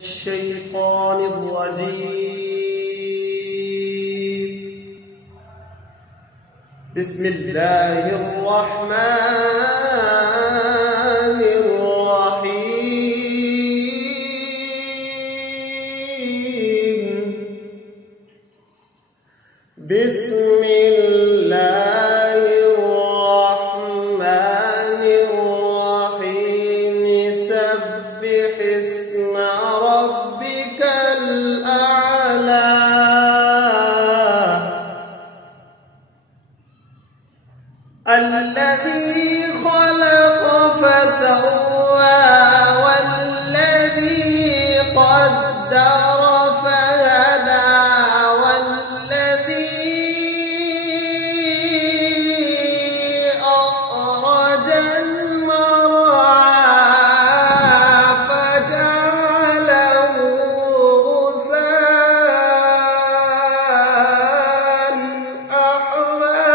الشيطان الرجيم. بسم الله الرحمن الرحيم. بسم الله الرحمن الرحيم. سبح اسم ربك الأعلى. الذي خلق فسوى والذي قدر فهدى والذي أخرج المرعى فجعله غثاء أحوى.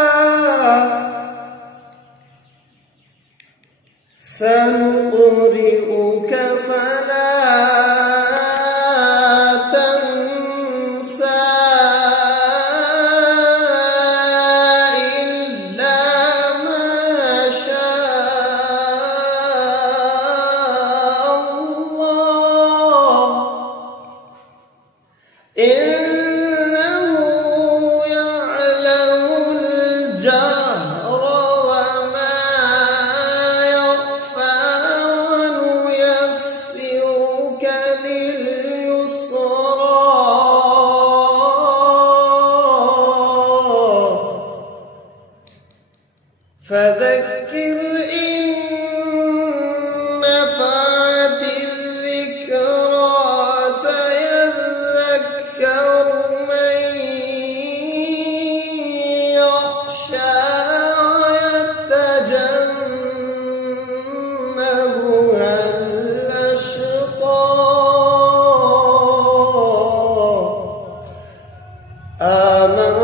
سنقرئك فلا تنسى إلا ما شاء الله. إنه يعلم الجهر وما يخفى ونيسرك لليسرى. فذكر إن نفعت الذكرى. سيذكر من يخشى ويتجنبها الأشقى. آمن